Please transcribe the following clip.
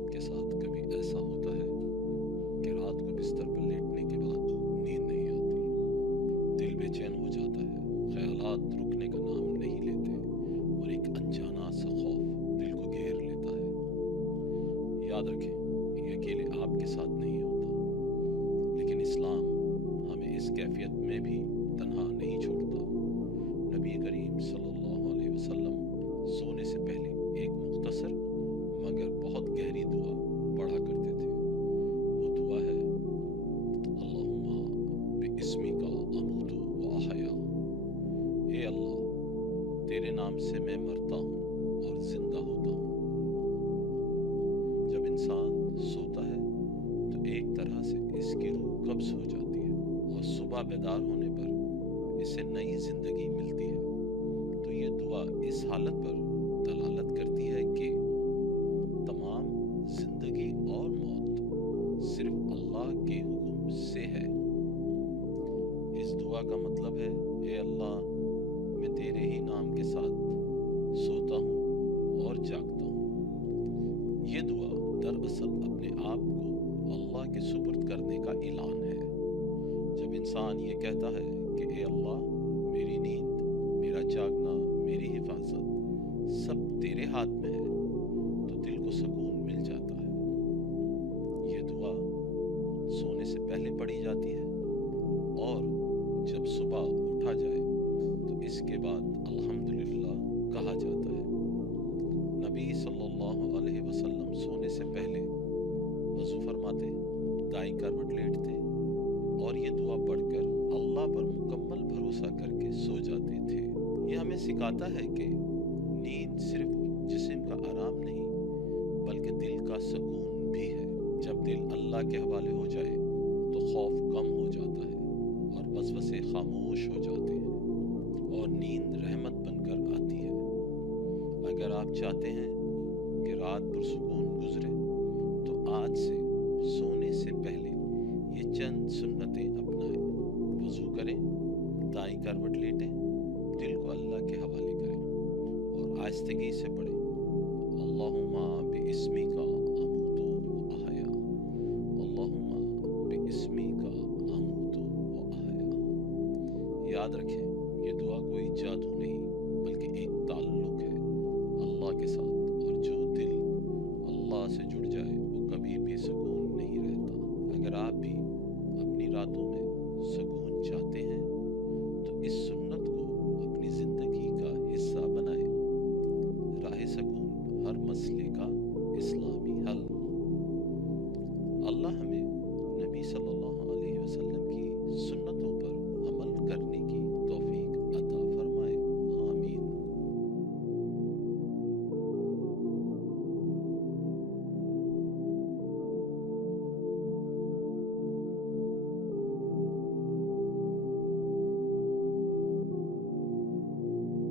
ساتھ کے ساتھ کبھی ایسا ہوتا ہے کہ رات کو بستر پر لیٹنے کے بعد نیند نہیں آتی، دل بے چین ہو جاتا ہے، خیالات رکنے کا نام نہیں لیتے اور ایک انجانا سا خوف دل کو گھیر لیتا ہے۔ یاد رکھیں، یہ اکیلے آپ کے ساتھ نہیں ہوتا، لیکن اسلام ہمیں اس کیفیت میں بھی تنہا نہیں چھوڑتا۔ نبی کریم صلی اللہ علیہ وسلم سونے سے پہلے ایک مختصر مگر بہت گہری دعا پڑھا کرتے تھے۔ وہ دعا ہے اللہم باسمک اموت و احیا۔ اے اللہ، تیرے نام سے میں مرتا ہوں اور زندہ ہوتا ہوں۔ جب انسان سوتا ہے تو ایک طرح سے اس کی روح قبض ہو جاتی ہے اور صبح بیدار ہونے پر اسے نئی زندگی ملتی ہے۔ تو یہ دعا اس حالت پر دلالت کرتی ہے کہ تمام زندگی اور موت صرف اللہ کے حکم سے ہے۔ اس دعا کا مطلب ہے، اے اللہ، میں تیرے ہی نام کے ساتھ سوتا ہوں اور جاگتا ہوں۔ یہ دعا دراصل اپنے آپ کو اللہ کے سپرد کرنے کا اعلان ہے۔ جب انسان یہ کہتا ہے کہ اے اللہ، میری نیند، میرا جاگنا، میری حفاظت سب تیرے ہاتھ میں ہے، تو دل کو سکون مل جاتا ہے۔ یہ دعا سونے سے پہلے پڑھی جاتی ہے اور جب صبح اٹھا جائے تو اس کے بعد الحمدللہ کہا جاتا ہے۔ نبی صلی اللہ علیہ وسلم سونے سے پہلے وضو فرماتے، دائیں کروٹ لیٹتے اور یہ دعا پڑھ کر اللہ پر مکمل بھروسہ کر کے سو جاتے تھے۔ یہ ہمیں سکھاتا ہے کہ نیند صرف جسم کا آرام نہیں بلکہ دل کا سکون بھی ہے۔ جب دل اللہ کے حوالے ہو جائے تو خوف کم ہو جاتا ہے اور وسوسے خاموش ہو جاتے ہیں اور نیند رحمت بن کر آتی ہے۔ اگر آپ چاہتے ہیں کہ رات پرسکون گزرے تو آج سے سونے سے پہلے یہ چند سنتیں اپنائیں۔ وضو کریں، دائیں کروٹ لیٹیں، دل کو اللہ کے حوالے کریں اور آہستگی سے پڑھیں اللہم باسمک اموت و احیا، اللہم باسمک اموت و احیا۔ یاد رکھیں،